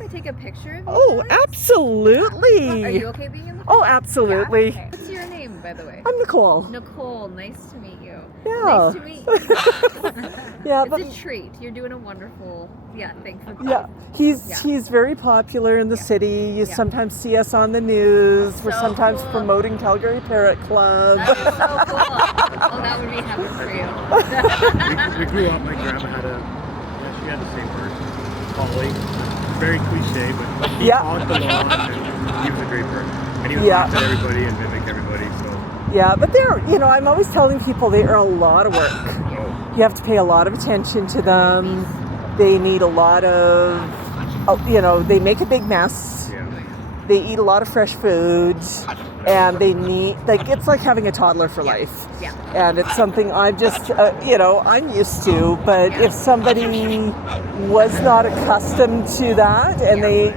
if I take a picture of you? Oh, absolutely. Are you okay being in the picture? Oh, absolutely. Yeah? Okay. What's your name, by the way? I'm Nicole. Nicole. Nice to meet you. Yeah. Nice to meet you. Yeah, it's but a treat. You're doing a wonderful thing for yeah, he's very popular in the city. You sometimes see us on the news. We're sometimes promoting Calgary Parrot Club. That is so cool. Oh, that would be heaven for you. we grew up. My grandma she had the same bird, Polly. Very cliche, but he hogged the lawn, and he was a great bird. And he would laugh at everybody and mimic everybody. So. Yeah, but I'm always telling people they are a lot of work. You have to pay a lot of attention to them. They need a lot of, they make a big mess. Yeah. They eat a lot of fresh foods, and they need, it's like having a toddler for life. Yeah. And it's something I've just, I'm used to, but if somebody was not accustomed to that, and they,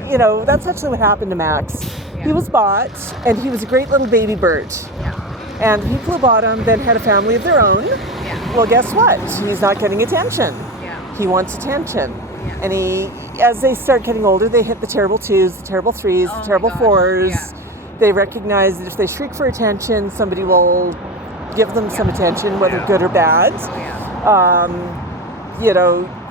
that's actually what happened to Max. Yeah. He was bought, and he was a great little baby bird. Yeah. And he flew bottom, then had a family of their own. Yeah. Well, guess what? He's not getting attention. He wants attention. Yeah. And as they start getting older, they hit the terrible 2s, the terrible 3s, the terrible 4s. Yeah. They recognize that if they shriek for attention, somebody will give them some attention, whether good or bad.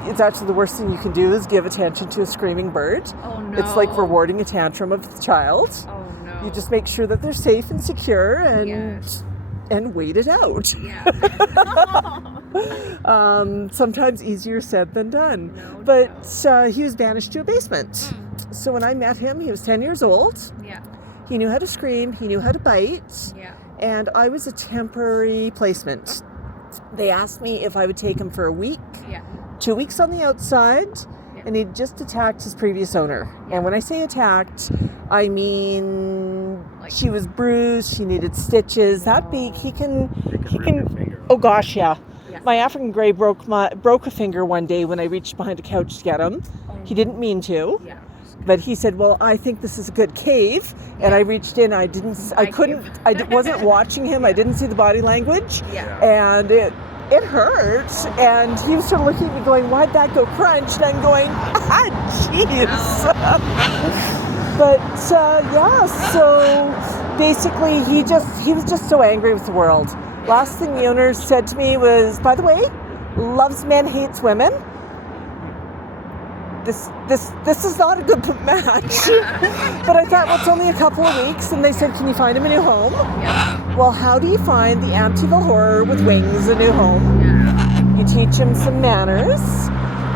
It's actually the worst thing you can do is give attention to a screaming bird. Oh, no. It's like rewarding a tantrum of the child. Oh, no. You just make sure that they're safe and secure and wait it out. Yeah. Sometimes easier said than done. No, but he was banished to a basement. So when I met him, he was 10 years old. Yeah. He knew how to scream. He knew how to bite. Yeah. And I was a temporary placement. They asked me if I would take him for a week. Yeah. 2 weeks on the outside. And he'd just attacked his previous owner. Yeah. And when I say attacked, I mean she was bruised, she needed stitches. That beak, he can oh gosh, yeah. My African grey broke a finger one day when I reached behind a couch to get him. He didn't mean to. Yeah. But he said, "Well, I think this is a good cave." And I reached in, I wasn't watching him. I didn't see the body language. Yeah. And it hurt, and he was sort of looking at me going, "Why'd that go crunch?" And I'm going, jeez. But so basically he was just so angry with the world. Last thing the owner said to me was, "By the way, loves men, hates women. This is not a good match." Yeah. But I thought, well, it's only a couple of weeks, and they said, "Can you find him a new home?" Yeah. Well, how do you find the Amityville Horror with wings a new home? Yeah. You teach him some manners,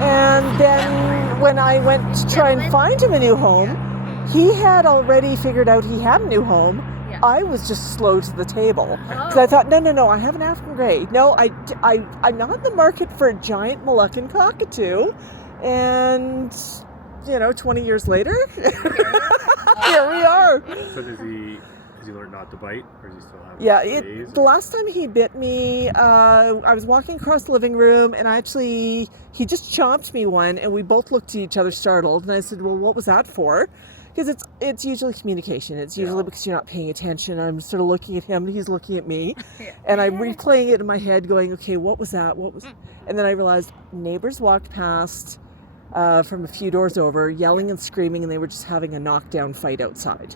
and then when I went to try and find him a new home, he had already figured out he had a new home. Yeah. I was just slow to the table because I thought, no, I have an African grey. No, I'm not in the market for a giant Moluccan cockatoo. And 20 years later, here we are. So has he learned not to bite, or does he still have? Yeah, the last time he bit me, I was walking across the living room, and he just chomped me one, and we both looked at each other startled. And I said, "Well, what was that for?" Because it's usually communication. It's usually because you're not paying attention. I'm sort of looking at him, and he's looking at me, and I'm replaying it in my head, going, "Okay, what was that? What was?" And then I realized neighbors walked past. From a few doors over, yelling and screaming, and they were just having a knockdown fight outside.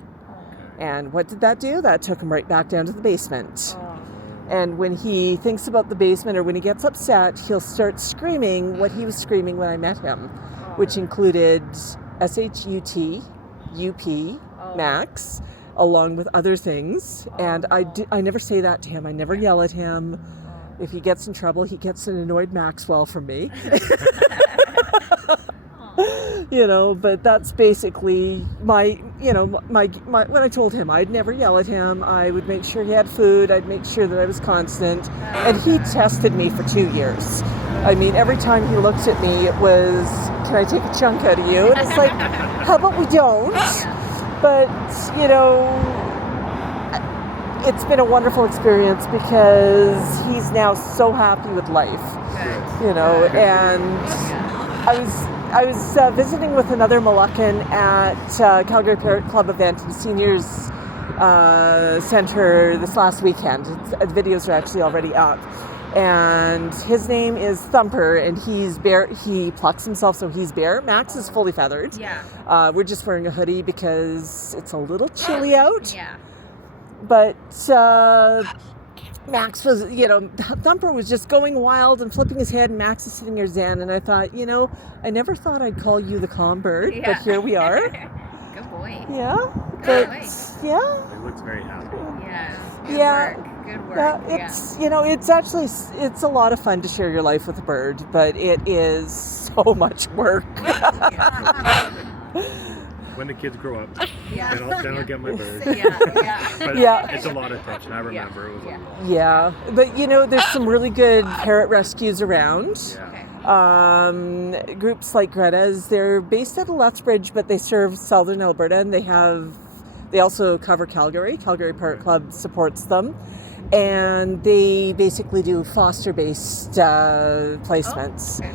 And what did that do? That took him right back down to the basement. And when he thinks about the basement, or when he gets upset, he'll start screaming what he was screaming when I met him, which included SHUT, UP, Max, along with other things. And I never say that to him. I never yell at him. If he gets in trouble, he gets an annoyed Maxwell from me. But that's basically my when I told him I'd never yell at him, I would make sure he had food, I'd make sure that I was constant, and he tested me for 2 years. I mean, every time he looked at me, it was, "Can I take a chunk out of you?" And it's like, how about we don't? But, it's been a wonderful experience because he's now so happy with life, and I was videoing with another Moluccan at Calgary Parrot Club event in the Seniors Center this last weekend. The videos are actually already up. And his name is Thumper, and he's bear. He plucks himself, so he's bear. Max is fully feathered. Yeah. We're just wearing a hoodie because it's a little chilly out. Yeah. But Max was, Thumper was just going wild and flipping his head, and Max is sitting there zen. And I thought, I never thought I'd call you the calm bird, Yeah. but here we are. Good boy. Yeah. Good But boy. yeah. It looks very happy. Yeah. Good Yeah. work. Good work. Yeah, it's a lot of fun to share your life with a bird, but it is so much work. When the kids grow up, Yeah. then I'll get my bird. Yeah. But Yeah. it's a lot of attention. I remember it was a lot. Yeah, but there's some really good parrot rescues around. Yeah. Okay. Groups like Greta's, they're based out of Lethbridge, but they serve southern Alberta, and they also cover Calgary. Calgary Parrot Club supports them, and they basically do foster-based placements. Okay.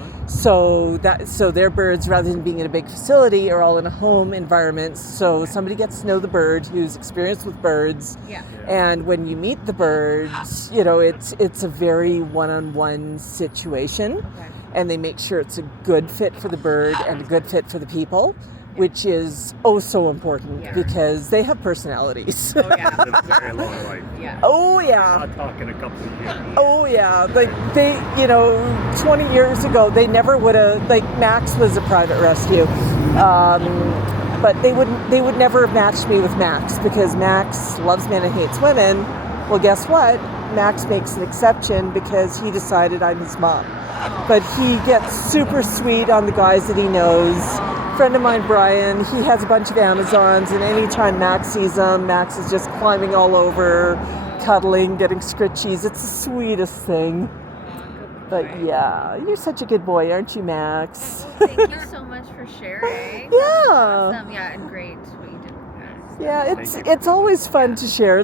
So their birds, rather than being in a big facility, are all in a home environment. So somebody gets to know the bird who's experienced with birds. Yeah. And when you meet the birds, it's a very one-on-one situation. Okay. And they make sure it's a good fit for the bird and a good fit for the people, which is so important Yeah. because they have personalities. Oh yeah. Live a very long life. Yeah. Oh yeah. Not talking a couple of years. Oh yeah, like they, 20 years ago, they never would have. Like Max was a private rescue, but they would never have matched me with Max because Max loves men and hates women. Well, guess what? Max makes an exception because he decided I'm his mom. But he gets super sweet on the guys that he knows. Friend of mine, Brian, he has a bunch of Amazons, and anytime Max sees them, Max is just climbing all over, cuddling, getting scritchies. It's the sweetest thing. But yeah, you're such a good boy, aren't you, Max? Thank you so much for sharing. Yeah. Awesome. Yeah, and great what you did with Max. Yeah, it's always fun to share.